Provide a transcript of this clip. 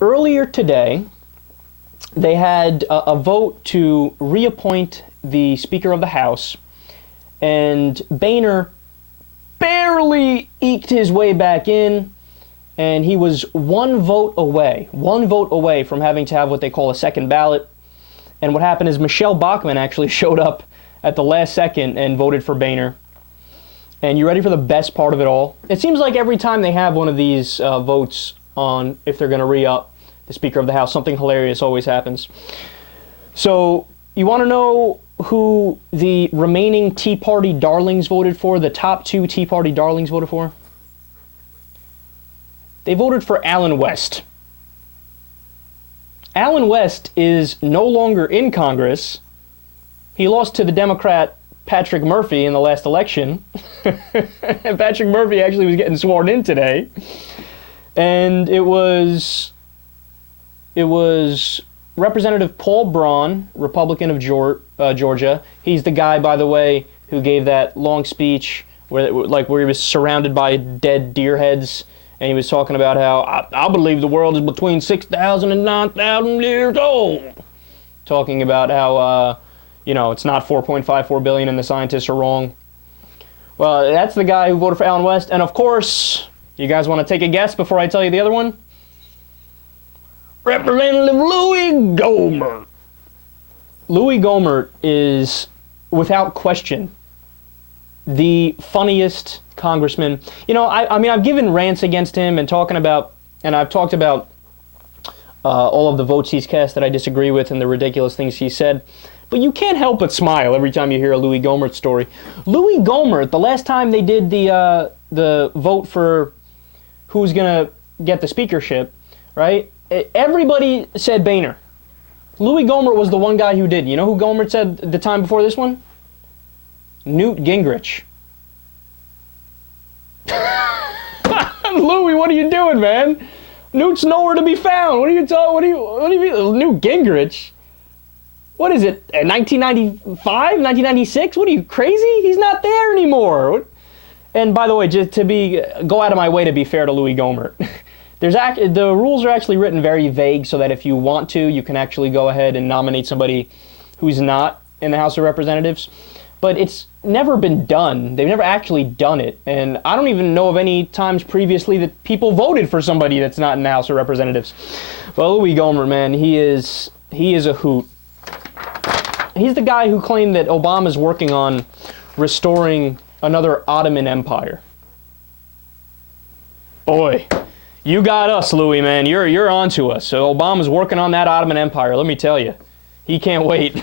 earlier today, they had a vote to reappoint the Speaker of the House, and Boehner barely eked his way back in, and he was one vote away from having to have what they call a second ballot. And what happened is Michelle Bachmann actually showed up at the last second and voted for Boehner. And you ready for the best part of it all? It seems like every time they have one of these votes on if they're going to re-up the Speaker of the House, something hilarious always happens. So you want to know who the remaining Tea Party darlings voted for, the top two Tea Party darlings voted for? They voted for Allen West. Allen West is no longer in Congress. He lost to the Democrat Patrick Murphy in the last election. And Patrick Murphy actually was getting sworn in today. And it was Representative Paul Braun, Republican of Georgia. He's the guy, by the way, who gave that long speech where he was surrounded by dead deer heads. And he was talking about how, I believe the world is between 6,000 and 9,000 years old. Talking about how, it's not 4.54 billion and the scientists are wrong. Well, that's the guy who voted for Allen West. And of course, you guys want to take a guess before I tell you the other one? Representative Louis Gohmert. Louis Gohmert is, without question, the funniest congressman. I've given rants against him and I've talked about all of the votes he's cast that I disagree with and the ridiculous things he said. But you can't help but smile every time you hear a Louis Gohmert story. Louis Gohmert, the last time they did the vote for who's going to get the speakership, right? Everybody said Boehner. Louis Gohmert was the one guy who did. You know who Gohmert said the time before this one? Newt Gingrich. Louis, what are you doing, man? Newt's nowhere to be found. What are you Newt Gingrich? What is it? 1995, 1996? What are you, crazy? He's not there anymore. And by the way, just go out of my way to be fair to Louis Gohmert. The rules are actually written very vague so that if you want to, you can actually go ahead and nominate somebody who's not in the House of Representatives. But it's never been done. They've never actually done it. And I don't even know of any times previously that people voted for somebody that's not in the House of Representatives. Well, Louis Gohmert, man, he is a hoot. He's the guy who claimed that Obama's working on restoring another Ottoman Empire. Boy, you got us, Louis, man. You're on to us. So Obama's working on that Ottoman Empire, let me tell you. He can't wait.